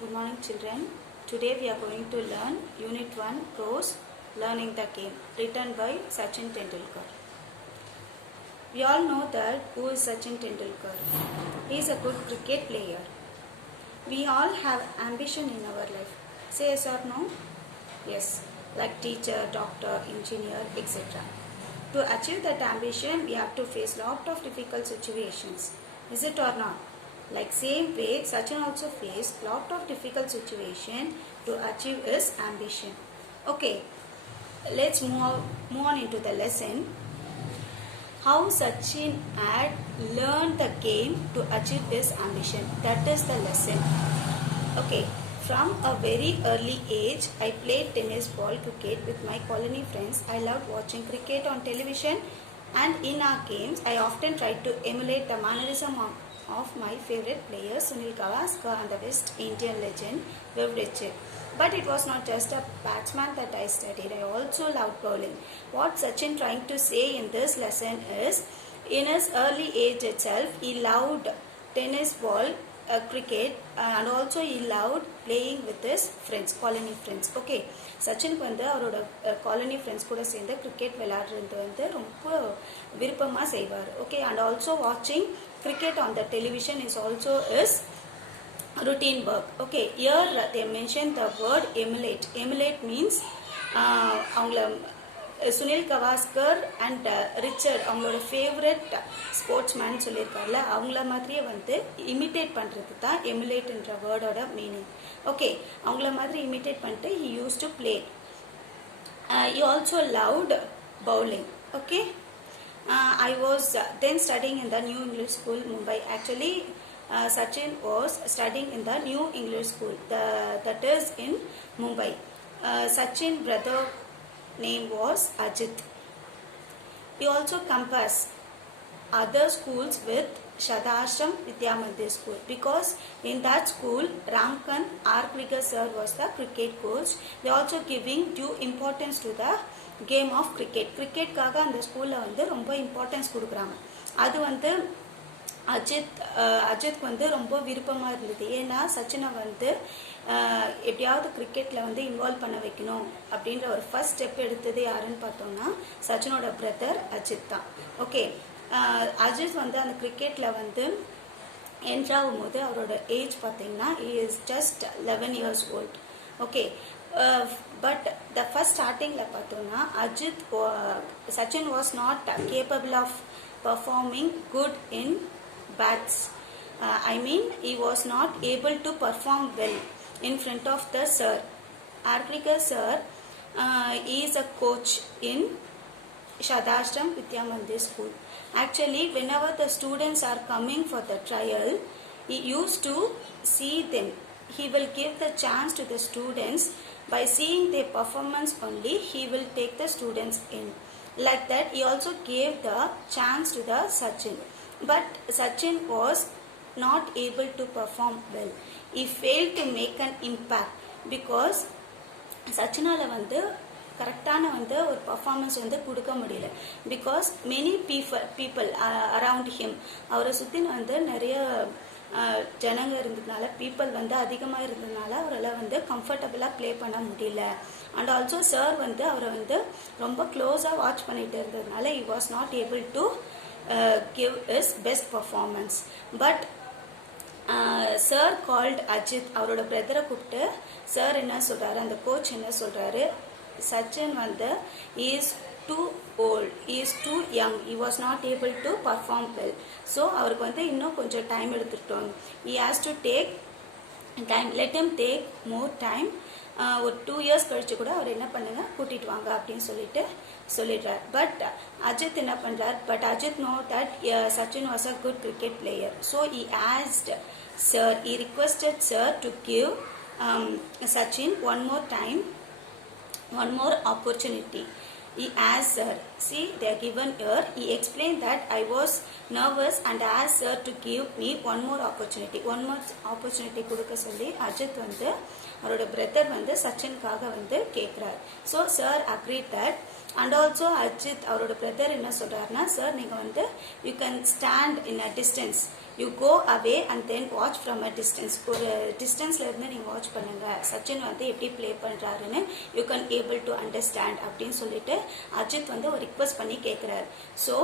Good morning children. Today we are going to learn Unit 1 Prose Learning the Game written by Sachin Tendulkar. We all know that who is Sachin Tendulkar. He is a good cricket player. We all have ambition in our life. Say yes or no? Yes, like teacher, doctor, engineer, etc. To achieve that ambition, we have to face lot of difficult situations. Is it or not? Like same way, Sachin also faced lot of difficult situation to achieve his ambition. Okay, let's move on into the lesson. How Sachin had learned the game to achieve his ambition. That is the lesson. Okay, from a very early age, I played tennis ball cricket with my colony friends. I loved watching cricket on television, and in our games, I often tried to emulate the mannerism of my favorite players, Sunil Gavaskar and the West Indian legend, Viv Richard. But it was not just a batsman that I studied, I also loved bowling. What Sachin trying to say in this lesson is, in his early age itself, he loved tennis ball, cricket, and also he loved playing with his friends, colony friends. Okay, சச்சினுக்கு வந்து அவரோட colony friends கூட சேர்ந்து கிரிக்கெட் விளையாடுறது வந்து ரொம்ப விருப்பமாக செய்வார். ஓகே, அண்ட் ஆல்சோ வாட்சிங் cricket on the television is also his routine work. Okay, here they mention the word emulate. Emulate means அவங்கள சுனில் கவாஸ்கர் அண்ட் ரிச்சர்ட் அவங்களோட ஃபேவரட் ஸ்போர்ட்ஸ்மேன் சொல்லியிருக்காருல, அவங்கள மாதிரியே வந்து இமிட்டேட் பண்ணுறது தான் எமுலேட்ன்ற வேர்டோட மீனிங். ஓகே, அவங்கள மாதிரி இமிட்டேட் பண்ணிட்டு he used to play. He also loved bowling. Okay, I was then studying in the New English School, Mumbai. Actually, Sachin was studying in the New English School, that is in Mumbai. Sachin brother name was Ajit. He also compares other schools with Shadashram Vidya Mandir School, because in that school Ramkant R. Krigar sir was the cricket coach. They also giving due importance to the game of cricket. கிரிக்கெட்காக அந்த ஸ்கூலில் வந்து ரொம்ப இம்பார்ட்டன்ஸ் கொடுக்குறாங்க. அது வந்து அஜித்க்கு வந்து ரொம்ப விருப்பமாக இருந்தது. ஏன்னா சச்சினை வந்து எப்படியாவது கிரிக்கெட்டில் வந்து இன்வால்வ் பண்ண வைக்கணும் அப்படின்ற ஒரு ஃபர்ஸ்ட் ஸ்டெப் எடுத்தது யாருன்னு பார்த்தோம்னா சச்சினோட பிரதர் அஜித் தான். ஓகே, அஜித் வந்து அந்த கிரிக்கெட்டில் வந்து என்ட்ரு ஆகும்போது அவரோட ஏஜ் பார்த்தீங்கன்னா is just 11 years old. Okay, but the first ஸ்டார்டிங்கில் பார்த்தோம்னா Sachin was not capable of performing good in bats. I mean, he was not able to perform well in front of the sir. Arkrikar sir, he is a coach in Shadashram Vidya Mandir School. Actually, whenever the students are coming for the trial, he used to see them. He will give the chance to the students. By seeing their performance only, he will take the students in. Like that, he also gave the chance to the Sachin. But Sachin was not able to perform well. He failed to make an impact because சச்சினால வந்து கரெக்டான வந்து ஒரு பர்ஃபார்மன்ஸ் வந்து கொடுக்க முடியல. Because many people around him, அவரை சுற்றின வந்து நிறைய ஜனங்க இருந்ததுனால, பீப்புள் வந்து அதிகமாக இருந்ததுனால அவரால் வந்து கம்ஃபர்டபுளாக ப்ளே பண்ண முடியல. அண்ட் ஆல்சோ சார் வந்து அவரை வந்து ரொம்ப க்ளோஸாக வாட்ச் பண்ணிட்டு இருந்ததுனால he was not able to give his best performance. But sir called Ajith, அவரோட பிரதரை கூப்பிட்டு சார் என்ன சொல்கிறாரு, அந்த கோச் என்ன சொல்கிறாரு, சச்சின் வந்து is too old, is too young, he was not able to perform well. So அவருக்கு வந்து இன்னும் கொஞ்சம் டைம் எடுத்துட்டோம். he has to take time, let him take more time. ஒரு 2 years கழிச்சு கூட அவர் என்ன பண்ணுங்க கூட்டிட்டு வாங்க அப்படின்னு சொல்லிடுறார். பட் அஜித் என்ன பண்றார், but Ajith know that Sachin was a good cricket player. So he asked sir, he requested sir to give Sachin one more time, one more opportunity. He asked sir, see they are given here, he explained that I was nervous and asked sir to give me one more opportunity. One more opportunity கொடுக்க சொல்லி அஜித் வந்து அவரோட பிரதர் வந்து சச்சினுக்காக வந்து கேட்குறாரு. So sir agreed that. And also Ajith அவரோட brother என்ன சொல்கிறாருன்னா, சார் நீங்கள் வந்து you can stand in a distance, you go away and then watch from a distance. ஒரு டிஸ்டன்ஸ்ல இருந்து நீங்கள் வாட்ச் பண்ணுங்க, சச்சின் வந்து எப்படி ப்ளே பண்ணுறாருன்னு you can able to understand அப்படின்னு சொல்லிட்டு அஜித் வந்து ஒரு ரிக்வெஸ்ட் பண்ணி கேட்குறாரு. ஸோ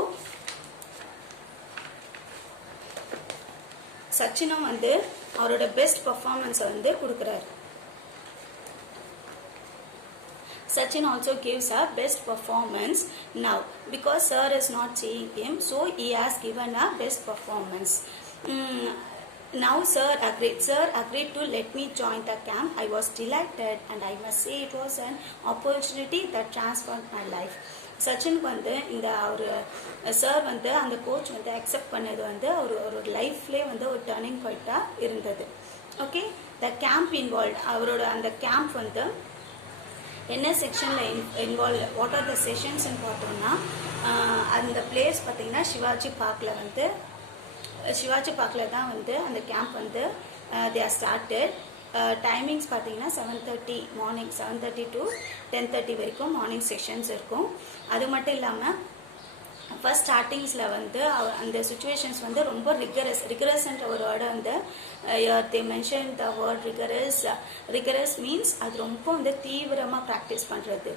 சச்சினும் வந்து அவரோட பெஸ்ட் பர்ஃபார்மன்ஸை வந்து கொடுக்குறாரு. Sachin also gives a best performance now because sir is not seeing him, so he has given a best performance. Now sir agreed to let me join the camp. I was delighted and I must say it was an opportunity that transformed my life. சச்சினுக்கு வந்து இந்த ஒரு சார் வந்து அந்த கோச் வந்து அக்செப்ட் பண்ணது வந்து அவரோட லைஃப்லேயே வந்து ஒரு டர்னிங் பாயிண்ட்டாக இருந்தது. ஓகே, த கேம்ப் இன்வால்வ், அவரோட அந்த கேம்ப் வந்து என்ன செக்ஷனில் இன்வால்வ், வாட் ஆர் த செஷன்ஸ்ன்னு பார்த்தோம்னா அந்த பிளேஸ் பார்த்திங்கன்னா சிவாஜி பார்க்கில் தான் வந்து அந்த கேம்ப் வந்து தே ஆர் ஸ்டார்டட். டைமிங்ஸ் பார்த்தீங்கன்னா 7:30 மார்னிங், 7:30 to 10:30 வரைக்கும் மார்னிங் செஷன்ஸ் இருக்கும். அது மட்டும் இல்லாமல் ஃபர்ஸ்ட் ஸ்டார்டிங்ஸில் வந்து அந்த சுச்சுவேஷன்ஸ் வந்து ரொம்ப ரிகரஸ்ன்ற ஒரு வேர்டை வந்து they mention the word rigorous means அது ரொம்ப வந்து தீவிரமாக ப்ராக்டிஸ் பண்ணுறது.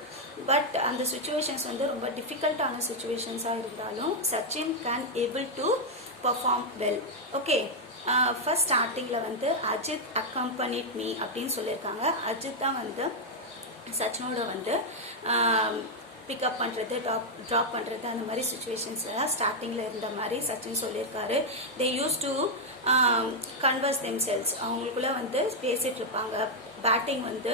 பட் அந்த சுச்சுவேஷன்ஸ் வந்து ரொம்ப டிஃபிகல்ட்டான சுச்சுவேஷன்ஸாக இருந்தாலும் Sachin can able to perform well. Okay, first ஸ்டார்டிங்கில் வந்து அஜித் அக்கம்பனிட் மீ அப்படின்னு சொல்லியிருக்காங்க. அஜித் தான் வந்து சச்சினோட வந்து பிக்கப் பண்ணுறது, ட்ராப் பண்ணுறது, அந்த மாதிரி சுச்சுவேஷன்ஸ்லாம் ஸ்டார்டிங்கில் இருந்த மாதிரி சச்சின் சொல்லியிருக்காரு. They use to converse themselves, அவங்களுக்குள்ளே வந்து பேசிகிட்டு இருப்பாங்க. பேட்டிங் வந்து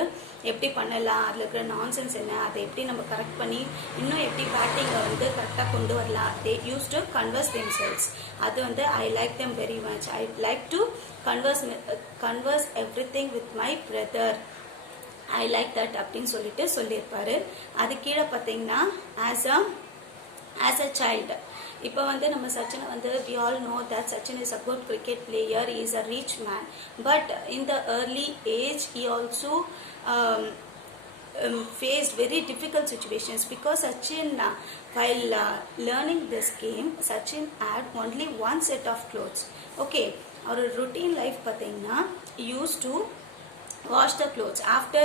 எப்படி பண்ணலாம், அதில் இருக்கிற நான்சென்ஸ் என்ன, அதை எப்படி நம்ம கரெக்ட் பண்ணி இன்னும் எப்படி பேட்டிங்கை வந்து கரெக்டாக கொண்டு வரலாம். They use to converse themselves. அது வந்து I like them very much. I like to converse every thing with my brother. I like that அப்படின்னு சொல்லியிருப்பாரு. அது கீழே பார்த்தீங்கன்னா ஆஸ் அ சைல்டு, இப்போ வந்து நம்ம சச்சினை வந்து we all know that Sachin is a good cricket player, he is a rich man, but in the early age he also faced very difficult situations because Sachin while learning this game Sachin had only one set of clothes. Okay, our routine life பார்த்தீங்கன்னா used to wash the clothes after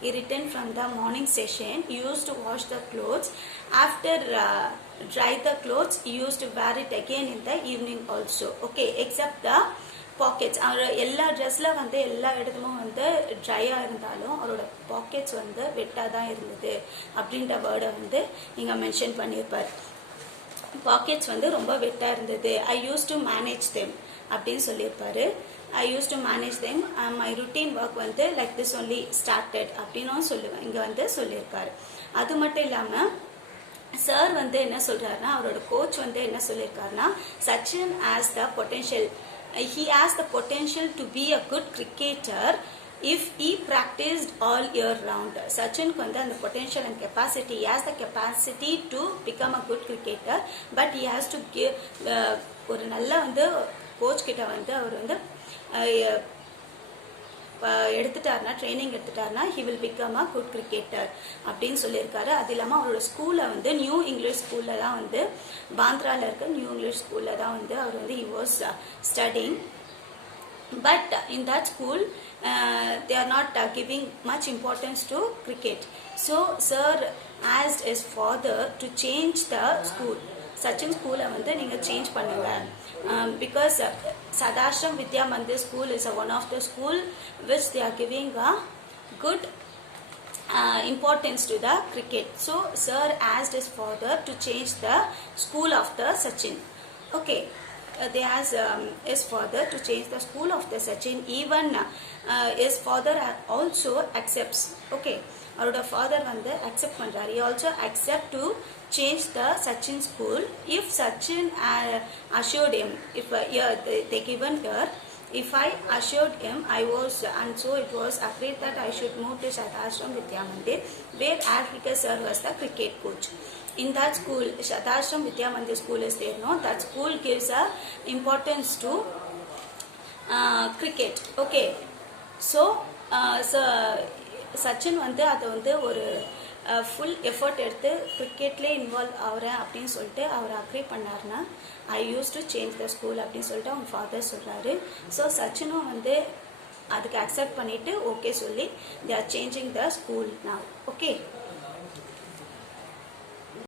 he returned from the morning session. He used to wash the clothes. After dry the clothes, he used to wear it again in the evening also. Okay, except the pockets. அவர் எல்லா ட்ரெஸ்ஸில் வந்து எல்லா இடத்துலும் வந்து ட்ரையாக இருந்தாலும் அவரோட பாக்கெட்ஸ் வந்து வெட்டாக தான் இருந்தது அப்படின்ற வேர்டை வந்து இங்கே மென்ஷன் பண்ணியிருப்பார். பாக்கெட்ஸ் வந்து ரொம்ப வெட்டாக இருந்தது. ஐ யூஸ் டு மேனேஜ் தெம் அப்படின்னு சொல்லியிருப்பாரு. I used to manage them. My routine work வந்து like this only started அப்படின்னு சொல்லுவேன், இங்கே வந்து சொல்லியிருக்காரு. அது மட்டும் இல்லாமல் சார் வந்து என்ன சொல்கிறாருன்னா, அவரோட கோச் வந்து என்ன சொல்லியிருக்காருன்னா, Sachin has the potential, he has the potential to be a good cricketer if he practiced all year round. சச்சினுக்கு வந்து அந்த potential and capacity, he has the capacity to become a good cricketer, but he has to give ஒரு நல்ல வந்து கோச் கிட்ட வந்து அவர் வந்து எடுத்துட்டாருன்னா, ட்ரைனிங் எடுத்துட்டாருன்னா he will become a good cricketer அப்படின்னு சொல்லியிருக்காரு. அது இல்லாமல் அவரோட ஸ்கூலில் வந்து நியூ இங்கிலீஷ் ஸ்கூலில் தான் வந்து பாந்த்ராவில் இருக்க நியூ இங்கிலீஷ் ஸ்கூலில் தான் வந்து அவர் வந்து he was studying. But in that school they are not giving much importance to cricket. So sir asked his father to change the school. Sachin ஸ்கூலை வந்து நீங்கள் சேஞ்ச் பண்ணுங்க. Because Sadashram Vidya Mandir school is one of the school which they are giving a good importance to the cricket. So sir asked his father to change the school of the Sachin. Okay, they asked his father to change the school of the Sachin. Even his father also accepts. Okay, அவரோட ஃபாதர் வந்து அக்செப்ட் பண்ணுறாரு. He also accept to change the Sachin school if Sachin assured him, if they given here, if I assured him I was, and so it was agreed that I should move to Sadashram Vidya Mandir where Alrika sir was the cricket coach. In that school, Sadashram Vidya Mandir school is there, no? That school gives a importance to cricket. Okay, so Sachin வந்து அதை வந்து ஒரு full effort எடுத்து கிரிக்கெட்லேயே இன்வால்வ் ஆகிறேன் அப்படின்னு சொல்லிட்டு அவர் அக்ரி பண்ணார்னா I use to change the school அப்படின்னு சொல்லிட்டு அவங்க ஃபாதர் சொல்கிறாரு. ஸோ சச்சினும் வந்து அதுக்கு அக்செப்ட் பண்ணிவிட்டு ஓகே சொல்லி they are changing the school now. Okay.